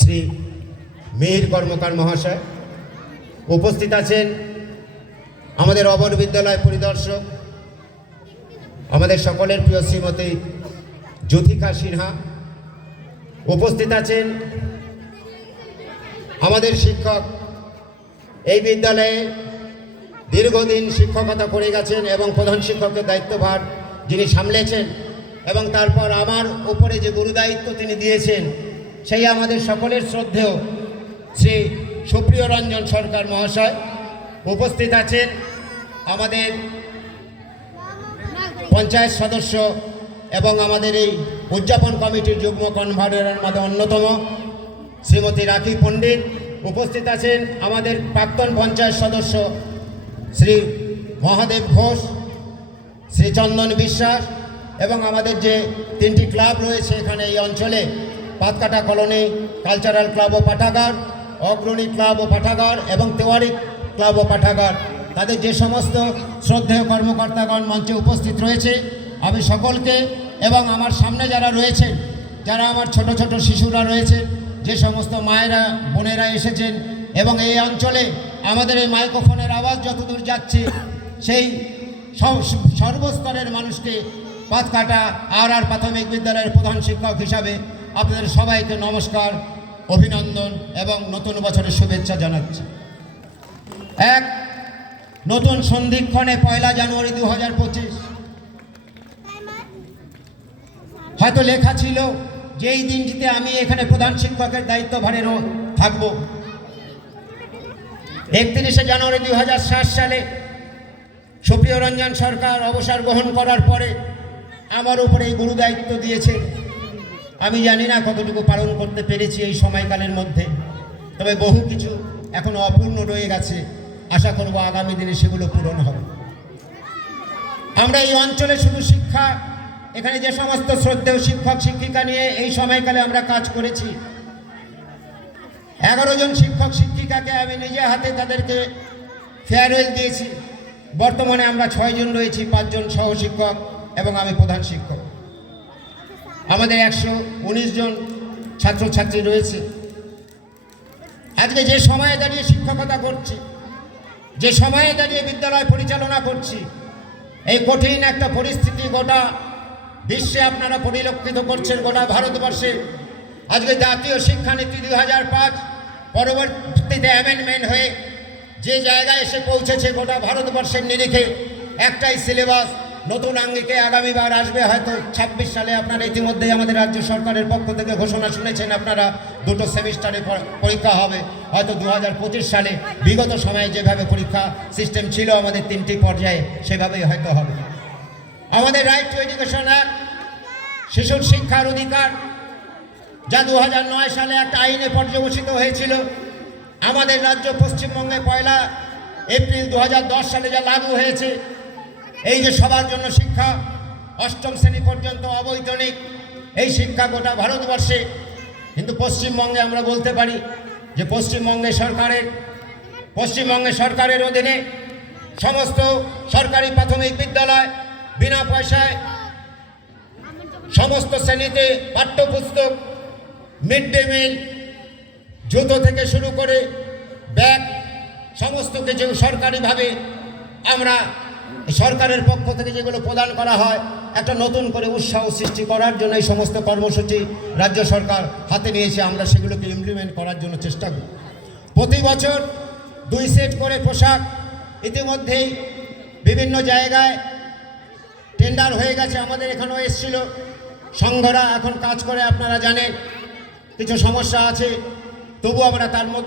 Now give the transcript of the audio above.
শ্রী মিহির কর্মকার মহাশয়, উপস্থিত আছেন আমাদের অবর বিদ্যালয় পরিদর্শক, আমাদের সকলের প্রিয় শ্রীমতী জ্যোতিকা সিনহা, উপস্থিত আছেন আমাদের শিক্ষক, এই বিদ্যালয়ে দীর্ঘদিন শিক্ষকতা করে গেছেন এবং প্রধান শিক্ষকের দায়িত্বভার যিনি সামলেছেন এবং তারপর আমার উপরে যে গুরুদায়িত্ব তিনি দিয়েছেন, সেই আমাদের সকলের শ্রদ্ধেয় শ্রী সুপ্রিয় রঞ্জন সরকার মহাশয়, উপস্থিত আছেন আমাদের পঞ্চায়েত সদস্য এবং আমাদের এই উদযাপন কমিটির যুগ্ম কনভেনরের মধ্যে অন্যতম শ্রীমতী রাখি পণ্ডিত, উপস্থিত আছেন আমাদের প্রাক্তন পঞ্চায়েত সদস্য শ্রী মহাদেব ঘোষ, শ্রী চন্দন বিশ্বাস এবং আমাদের যে তিনটি ক্লাব রয়েছে এখানে এই অঞ্চলে, পাতকাটা কলোনি কালচারাল ক্লাব ও পাঠাগার, অগ্রণী ক্লাব ও পাঠাগার এবং তেওয়ারি ক্লাব ও পাঠাগার, তাদের যে সমস্ত শ্রদ্ধেয় কর্মকর্তাগণ মঞ্চে উপস্থিত রয়েছে, আমি সকলকে এবং আমার সামনে যারা রয়েছেন, যারা আমার ছোট ছোট শিশুরা রয়েছে, যে সমস্ত মায়েরা বোনেরা এসেছেন এবং এই অঞ্চলে আমাদের এই মাইক্রোফোনের আওয়াজ যতদূর যাচ্ছে সেই সর্বস্তরের মানুষকে পাতকাটা আর প্রাথমিক বিদ্যালয়ের প্রধান শিক্ষক হিসাবে আপনাদের সবাইকে নমস্কার, অভিনন্দন এবং নতুন বছরের শুভেচ্ছা জানাচ্ছি। এক নতুন সন্ধিক্ষণে 1 জানুয়ারি 2025 হয়তো লেখা ছিল যে এই দিনটিতে আমি এখানে প্রধান শিক্ষকের দায়িত্বভারেরও থাকব। 31 জানুয়ারি 2007 সালে সুপ্রিয় রঞ্জন সরকার অবসর গ্রহণ করার পরে আমার উপরে এই গুরু দায়িত্ব দিয়েছে। আমি জানি না কতটুকু পালন করতে পেরেছি এই সময়কালের মধ্যে, তবে বহু কিছু এখনো অপূর্ণ রয়ে গেছে। আশা করব আগামী দিনে সেগুলো পূরণ হবে। আমরা এই অঞ্চলে শুধু শিক্ষা, এখানে যে সমস্ত শ্রদ্ধেয় শিক্ষক শিক্ষিকা নিয়ে এই সময়কালে আমরা কাজ করেছি, 11 জন শিক্ষক শিক্ষিকাকে আমি নিজে হাতে তাদেরকে ফেয়ারওয়েল দিয়েছি। বর্তমানে আমরা 6 জন রয়েছি, 5 জন সহশিক্ষক এবং আমি প্রধান শিক্ষক। আমাদের 119 জন ছাত্রছাত্রী রয়েছে। আজকে যে সময়ে দাঁড়িয়ে শিক্ষকতা করছি, যে সময়ে দাঁড়িয়ে বিদ্যালয় পরিচালনা করছি, এই কঠিন একটা পরিস্থিতি গোটা বিশ্বে আপনারা পরিলক্ষিত করছেন, গোটা ভারতবর্ষে। আজকে জাতীয় শিক্ষানীতি 2005 পরবর্তীতে অ্যামেন্ডমেন্ট হয়ে যে জায়গায় এসে পৌঁছেছে, গোটা ভারতবর্ষের নিরিখে একটাই সিলেবাস নতুন আঙ্গিকে আগামীবার আসবে। হয়তো 26 সালে আপনারা ইতিমধ্যেই আমাদের রাজ্য সরকারের পক্ষ থেকে ঘোষণা শুনেছেন, আপনারা 2টো সেমিস্টারে পরীক্ষা হবে। হয়তো 2025 সালে বিগত সময়ে যেভাবে পরীক্ষা সিস্টেম ছিল আমাদের 3টি পর্যায়ে, সেভাবেই হয়তো হবে। আমাদের রাইট টু এডুকেশন অ্যাক্ট, শিশুর শিক্ষার অধিকার, যা 2009 সালে একটা আইনে পর্যবেসিত হয়েছিল, আমাদের রাজ্য পশ্চিমবঙ্গে 1 এপ্রিল 2010 সালে যা লাগু হয়েছে। এই যে সবার জন্য শিক্ষা, 8ম শ্রেণী পর্যন্ত অবৈতনিক এই শিক্ষা গোটা ভারতবর্ষে। কিন্তু পশ্চিমবঙ্গে আমরা বলতে পারি যে পশ্চিমবঙ্গে সরকারের অধীনে সমস্ত সরকারি প্রাথমিক বিদ্যালয় বিনা পয়সায় সমস্ত শ্রেণীতে পাঠ্যপুস্তক, মিড ডে মিল, জুতো থেকে শুরু করে ব্যাগ, সমস্ত কিছু সরকারিভাবে আমরা সরকারের পক্ষ থেকে যেগুলো প্রদান করা হয়, একটা নতুন করে উৎসাহ সৃষ্টি করার জন্য এই সমস্ত কর্মসূচি রাজ্য সরকার হাতে নিয়েছে। আমরা সেগুলোকে ইমপ্লিমেন্ট করার জন্য চেষ্টা করি। প্রতি বছর 2 সেট করে পোশাক ইতিমধ্যেই বিভিন্ন জায়গায় টেন্ডার হয়ে গেছে, আমাদের এখানেও এসেছিল। সংঘরা এখন কাজ করে, আপনারা জানেন কিছু সমস্যা আছে, তবু আমরা তার মধ্যে